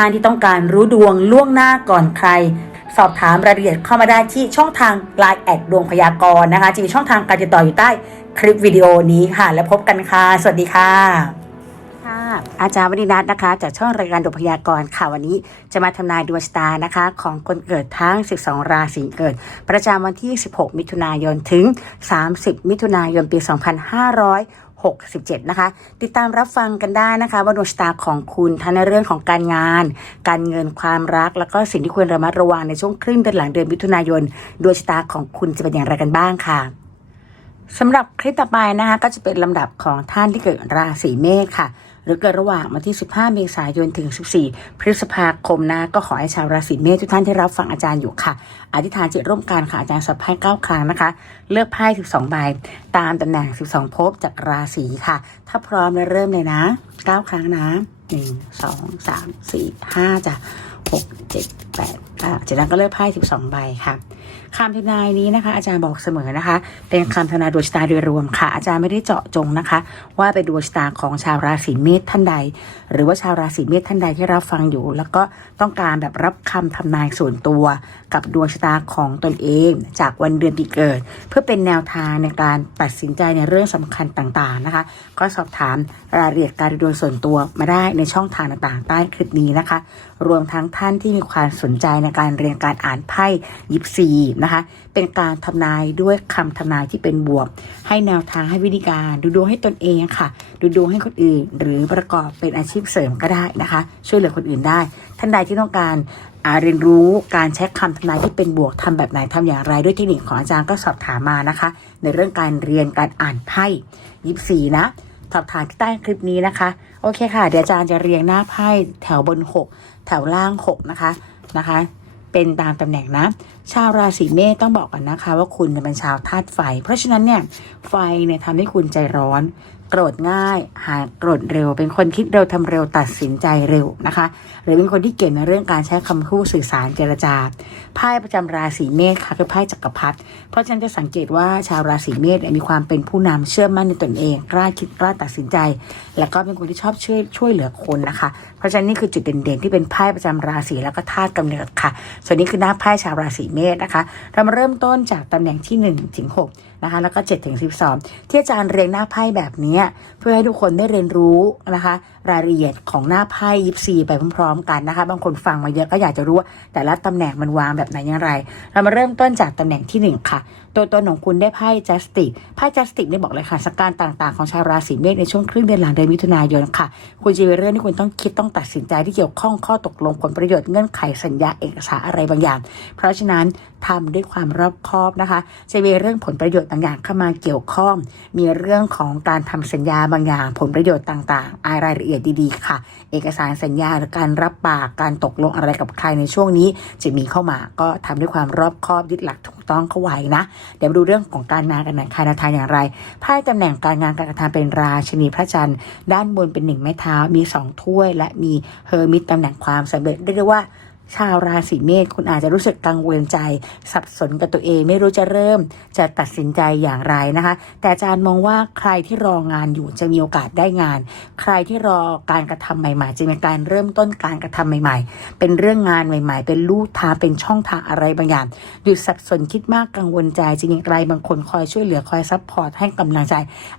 ท่านที่ต้องการรู้ดวงล่วงหน้าก่อนใคร สอบถามรายละเอียดเข้ามาได้ที่ช่องทาง Line แอดดวงพยากรณ์นะคะจะมีช่องทางการติดต่ออยู่ใต้คลิปวิดีโอนี้ค่ะ แล้วพบกันค่ะ สวัสดีค่ะค่ะอาจารย์วนินัทนะคะ จากช่องรายการดวงพยากรณ์ค่ะวันนี้จะมาทำนายดวงชะตานะคะ ของคนเกิดทั้ง 12 ราศีเกิด ประจำวันที่ 16 มิถุนายนถึง 30 มิถุนายนปี 2500 67 นะคะ ติดตามรับฟังกันได้นะคะ ว่าดวงชะตาของคุณทั้งในเรื่องของการงาน การเงินความรัก แล้วก็สิ่งที่ควรระมัดระวังในช่วงครึ่งเดือนหลังเดือนมิถุนายนดวงชะตาของคุณจะเป็นอย่างไรกันบ้างค่ะสำหรับคลิปต่อไปนะคะ ก็จะเป็นลำดับของท่านที่เกิดราศีเมษค่ะ หรือเกิดระหว่างวันที่ 15 เมษายนถึง 14 พฤษภาคมนะ ก็ขอให้ชาวราศีเมษทุกท่านที่รับฟังอาจารย์อยู่ค่ะ อธิษฐานจิตร่วมกันค่ะอาจารย์สับไพ่9ครั้งนะคะ เลือกไพ่ 12 ใบ ตามตำแหน่ง 12 ภพจากราศีค่ะ ถ้าพร้อมแล้วเริ่มเลยนะ 9 ครั้งนะ 1 2 3 4 5จ้ะ6 7 8 9จากนั้นก็เลือกไพ่12ใบค่ะคำทำนายนี้นะคะ อาจารย์บอกเสมอนะคะ เป็นคำทำนายดวงชะตาโดยรวมค่ะ อาจารย์ไม่ได้เจาะจงนะคะ ว่าเป็นดวงชะตาของชาวราศีเมษท่านใด หรือว่าชาวราศีเมษท่านใดที่รับฟังอยู่ แล้วก็ต้องการแบบรับคำทำนายส่วนตัว กับดวงชะตาของตนเอง จากวันเดือนปีเกิด เพื่อเป็นแนวทางในการตัดสินใจในเรื่องสำคัญต่างๆนะคะ ก็สอบถามรายละเอียดการดูดวงส่วนตัวมาได้ในช่องทางต่างๆ ใต้คลิปนี้นะคะ รวมทั้งท่านที่มีความสนนใจในการเรียนการอ่านไพ่ยิปซีนะคะเป็นการทำนายด้วยคำทำนายที่เป็นบวก ให้แนวทางให้วิธีการ ดูดวงให้ตนเองค่ะ ดูดวงให้คนอื่น หรือประกอบเป็นอาชีพเสริมก็ได้นะคะ ช่วยเหลือคนอื่นได้ ท่านใดที่ต้องการเรียนรู้การใช้คำทำนายที่เป็นบวกทำแบบไหนทำอย่างไรด้วยเทคนิคของอาจารย์ก็สอบถามมานะคะ ในเรื่องการเรียนการอ่านไพ่ยิปซีนะสอบถามที่ใต้คลิปนี้นะคะ โอเคค่ะ เดี๋ยวอาจารย์จะเรียงหน้าไพ่แถวบน 6 แถวล่าง 6 นะคะ นะคะ เป็นตามตำแหน่งนะ ชาวราศีเมษต้องบอกกันนะคะ ว่าคุณจะเป็นชาวธาตุไฟ เพราะฉะนั้นเนี่ยไฟเนี่ยทำให้คุณใจร้อน โกรธง่าย หายโกรธเร็ว เป็นคนคิดเร็วทำเร็วตัดสินใจเร็วนะคะ หรือเป็นคนที่เก่งในเรื่องการใช้คำพูดสื่อสารเจรจาไพ่ประจำราศีเมษค่ะคือไพ่จักรพรรดิเพราะฉะนั้นจะสังเกตว่าชาวราศีเมษมีความเป็นผู้นำเชื่อมั่นในตนเองกล้าคิดกล้าตัดสินใจ แล้วก็เป็นคนที่ชอบช่วยช่วยเหลือคนนะคะ เพราะฉะนั้นนี่คือจุดเด่นๆ ที่เป็นไพ่ประจำราศีแล้วก็ธาตุกำเนิดค่ะ ส่วนนี้คือหน้าไพ่ชาวราศีเมษนะคะ เรามาเริ่มต้นจากตำแหน่งที่1ถึง6 นะคะแล้วก็7ถึง12 ที่อาจารย์เรียงหน้าไพ่แบบนี้เพื่อให้ทุกคนได้เรียนรู้นะคะ รายละเอียดของหน้าไพ่ยิปซีไปพร้อมๆกันนะคะ บางคนฟังมาเยอะก็อยากจะรู้ว่าแต่ละตำแหน่งมันวางแบบไหนอย่างไร เรามาเริ่มต้นจากตำแหน่งที่หนึ่งค่ะ ตัวตนของคุณได้ไพ่จัสติกไพ่จัสติกได้บอกเลยค่ะสการต่างๆของชาวราศีเมษในช่วงครึ่งเดือนหลังเดือนมิถุนายนค่ะ คุณจะมีเรื่องที่คุณต้องคิดต้องตัดสินใจที่เกี่ยวข้องข้อตกลงผลประโยชน์เงื่อนไขสัญญาเอกสารอะไรบางอย่าง เพราะฉะนั้นทำด้วยความรอบคอบนะคะ จะมีเรื่องผลประโยชน์บางอย่างเข้ามาเกี่ยวข้อง มีเรื่องของการทำสัญญาบางอย่างผลประโยชน์ต่างๆอารายละเอียดดีๆ ค่ะ เอกสารสัญญาหรือการรับปากการตกลงอะไรกับใครในช่วงนี้ จะมีเข้ามาก็ทำด้วยความรอบคอบยึดหลักถูกต้องเข้าไว้นะ เดี๋ยวมาดูเรื่องของการงานกันหน่อยค่ะนวทางอย่างไรไพ่ตำแหน่งการงานการกระทำเป็นราชนีพระจันทร์ ด้านบนเป็นหนึ่งไม้เท้ามีสองถ้วย และมีเฮอร์มิตตำแหน่งความสำเร็จเรียกได้ว่า ชาวราศีเมษคุณอาจจะรู้สึกกังวลใจ สับสนกับตัวเอง ไม่รู้จะเริ่ม จะตัดสินใจอย่างไรนะคะ แต่อาจารย์มองว่าใครที่รองานอยู่จะมีโอกาสได้งาน ใครที่รอการกระทำใหม่ๆ จะมีการเริ่มต้นการกระทำใหม่ ๆ เป็นเรื่องงานใหม่ ๆ เป็นลู่ทางเป็นช่องทางอะไรบางอย่างหยุดสับสนคิดมากกังวลใจจะมีใครบางคนคอยช่วยเหลือคอยซัพพอร์ตให้กำลังใจ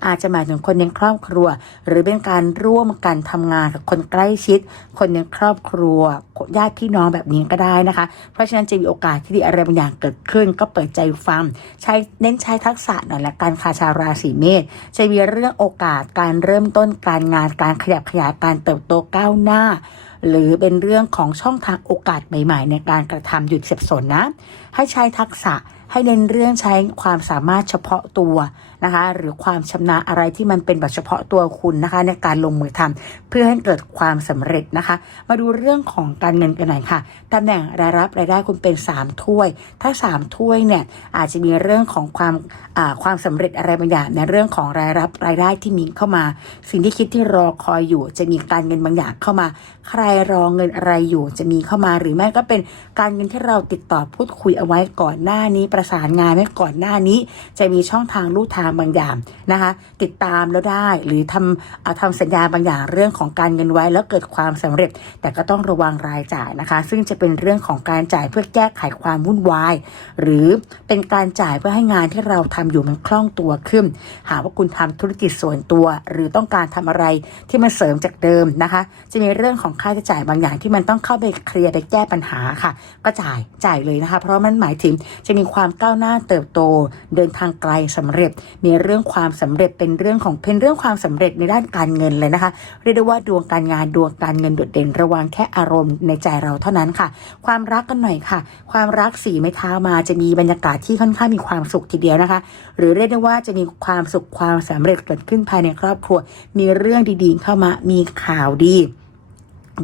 อาจจะหมายถึงคนในครอบครัว หรือเป็นการร่วมกันทำงานกับคนใกล้ชิด คนในครอบครัวญาติพี่น้องแบบแบบนี้ก็ได้นะคะ เพราะฉะนั้นจะมีโอกาสที่ดีอะไรบางอย่างเกิดขึ้น ก็เปิดใจฟังใช้เน้นใช้ทักษะหน่อยละการคาชาวราศีเมษจะมีเรื่องโอกาสการเริ่มต้นการงานการขยับขยายการเติบโตก้าวหน้า หรือเป็นเรื่องของช่องทางโอกาสใหม่ๆ ในการกระทำหยุดเสพสนนะ ให้ใช้ทักษะให้เน้นเรื่องใช้ความสามารถเฉพาะตัวนะคะ หรือความชำนาญอะไรที่มันเป็นแบบเฉพาะตัวคุณนะคะ ในการลงมือทำเพื่อให้เกิดความสำเร็จนะคะ มาดูเรื่องของการเงินกันหน่อยค่ะตำแหน่งรายรับรายได้คุณเป็น 3 ถ้วย ถ้า 3 ถ้วยเนี่ยอาจจะมีเรื่องของความความสำเร็จอะไรบางอย่างในเรื่องของรายรับรายได้ที่มีเข้ามา สิ่งที่คิดที่รอคอยอยู่ จะมีการเงินบางอย่างเข้ามา ใครรอเงินอะไรอยู่ จะมีเข้ามาหรือไม่ก็เป็นการเงินที่เราติดต่อพูดคุยเอาไว้ก่อนหน้านี้ประสานงานไว้ก่อนหน้านี้ จะมีช่องทางลู่ทางาบางอย่างนะคะ ติดตามแล้วได้หรือทำเอาทำสัญญาบางอย่างเรื่องของการเงินไว้แล้วเกิดความสำเร็จ แต่ก็ต้องระวังรายจ่ายนะคะ ซึ่งจะเป็นเรื่องของการจ่ายเพื่อแก้ไขความวุ่นวาย หรือเป็นการจ่ายเพื่อให้งานที่เราทำอยู่มันคล่องตัวขึ้น หากว่าคุณทำธุรกิจส่วนตัว หรือต้องการทำอะไรที่มันเสริมจากเดิมนะคะ จะมีเรื่องของค่าใช้จ่ายบางอย่างที่มันต้องเข้าไปเคลียร์ไปแก้ปัญหาค่ะ ก็จ่ายจ่ายเลยนะคะ เพราะมันหมายถึงจะมีความก้าวหน้าเติบโตเดินทางไกลสำเร็จมีเรื่องความสำเร็จเป็นเรื่องของเป็นเรื่องความสำเร็จในด้านการเงินเลยนะคะ เรียกได้ว่าดวงการงานดวงการเงินโดดเด่นระวังแค่อารมณ์ในใจเราเท่านั้นค่ะ ความรักกันหน่อยค่ะ ความรักสีไม้เท้ามาจะมีบรรยากาศที่ค่อนข้างมีความสุขทีเดียวนะคะ หรือเรียกได้ว่าจะมีความสุขความสำเร็จเกิดขึ้นภายในครอบครัว มีเรื่องดีๆ เข้ามามีข่าวดี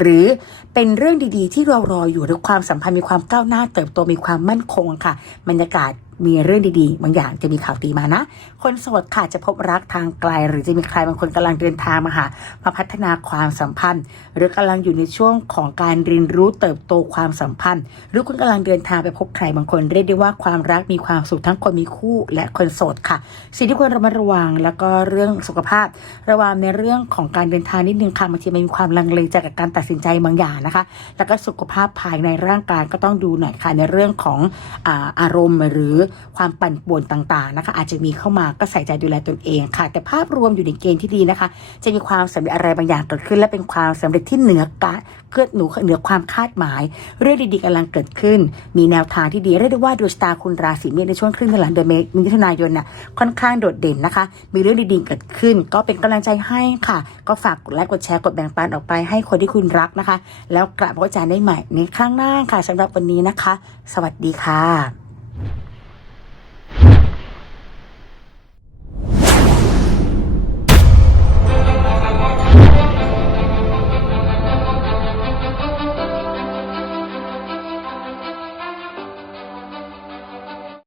หรือเป็นเรื่องดีๆ ที่เรารออยู่หรือความสัมพันธ์มีความก้าวหน้าเติบโตมีความมั่นคงค่ะบรรยากาศ มีเรื่องดีๆ บางอย่างจะมีข่าวดีมานะ คนโสดค่ะจะพบรักทางไกล หรือจะมีใครบางคนกำลังเดินทางมาหามาพัฒนาความสัมพันธ์ หรือกำลังอยู่ในช่วงของการเรียนรู้เติบโตความสัมพันธ์ หรือคุณกำลังเดินทางไปพบใครบางคนเรียกได้ว่าความรักมีความสุขทั้งคนมีคู่และคนโสดค่ะ สิ่งที่ควรระมัดระวังแล้วก็เรื่องสุขภาพ ระวังในเรื่องของการเดินทางนิดนึงค่ะบางทีมันมีความลังเลใจกับการตัดสินใจบางอย่างนะคะ แล้วก็สุขภาพภายในร่างกายก็ต้องดูหน่อยค่ะในเรื่องของอาอารมณ์หรือความปั่นป่วนต่างๆนะคะ อาจจะมีเข้ามาก็ใส่ใจดูแลตนเองค่ะ แต่ภาพรวมอยู่ในเกณฑ์ที่ดีนะคะ จะมีความสำเร็จอะไรบางอย่างเกิดขึ้น และเป็นความสำเร็จที่เหนือกะเกิดหนูเหนือความคาดหมาย เรื่องดีๆกำลังเกิดขึ้น มีแนวทางที่ดีเรียกได้ว่าดวงชะตาคุณราศีเมษในช่วงครึ่งเดือนหลังเดือนมษมิถุนายนน่ะค่อนข้างโดดเด่นนะคะ มีเรื่องดีๆเกิดขึ้น ก็เป็นกำลังใจให้ค่ะ ก็ฝากกดไลค์กดแชร์กดแบ่งปันออกไปให้คนที่คุณรักนะคะ แล้วกลับมาพบกันได้ใหม่ในครั้งหน้าค่ะสำหรับวันนี้นะคะ สวัสดีค่ะ